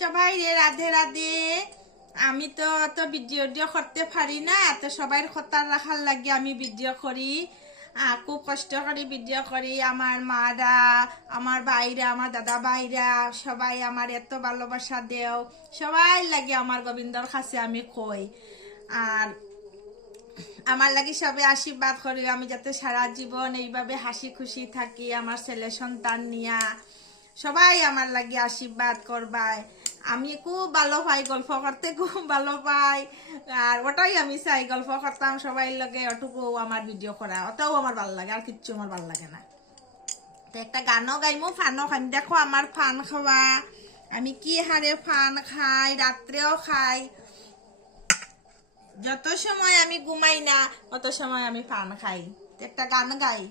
সবাই রে রাধে রাধে। আমি তো অত ভিডিও করতে পারি না, তো সবাই কথা রাখার লাগে আমি ভিডিও করি। খুব কষ্ট করে ভিডিও করি। আমার মারা, আমার ভাইরা, আমার দাদা ভাইরা সবাই আমার এত ভালোবাসা দেও, সবাই লাগে আমার গোবিন্দর কাছে আমি কই। আর আমার লাগি সবে আশীর্বাদ করি আমি যাতে সারা জীবন এইভাবে হাসি খুশি থাকি, আমার ছেলে সন্তান নিয়া। সবাই আমার লাগি আশীর্বাদ করবাই। আমি খুব ভালো পাই, গল্প করতে খুব ভালো পাই। আর ওটাই আমি চাই, গল্প করতাম সবাই লগে, ওটুকু আমার ভিডিও করা, ওটাও আমার ভালো লাগে, আর কিচ্ছু আমার ভালো লাগে না। তো একটা গানও গাইমো, ফানও খাইম। দেখো আমার ফান খাওয়া, আমি কি হারে ফান খাই, রাত্রেও খাই। যত সময় আমি ঘুমাই না অত সময় আমি পান খাই। একটা গান গাই।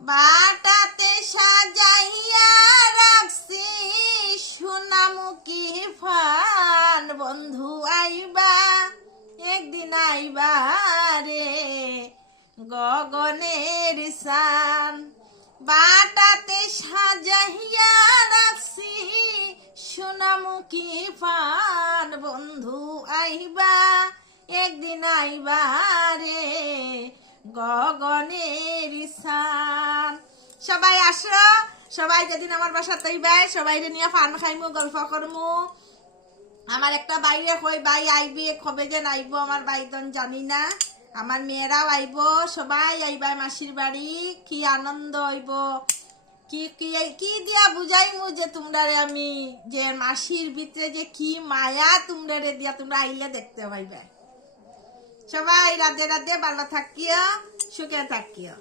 বাটাতে সাজাইয়া রাখছি সোনামুখী ফান, বন্ধু আইবা একদিন আইবা রে গগনের সান। বাটাতে সাজাইয়া রাখছি সোনামুখী ফান, বন্ধু আইবা একদিন আইবা রে গগনের সান। সবাই আসো, সবাই যেদিন আমার বাসাতে আইবা সবাই নিয়ে পান খাইমু, গল্প করমু। আমার একটা বাইরে কই ভাই আইবি, কবে যেন আইব আমার বাইদন জানি না। আমার মেয়েরাও আইব, সবাই আইবা মাসির বাড়ি। কি আনন্দ হইব, কি কি কি দিয়া বুঝাইমু যে তোমরারে আমি, যে মাসির ভিতরে যে কি মায়া তোমরারে দিয়া, তোমরা আইলে দেখতে পাইবে। সবাই রাধে রাধে, ভালো থাকিও, সুখে থাকিও।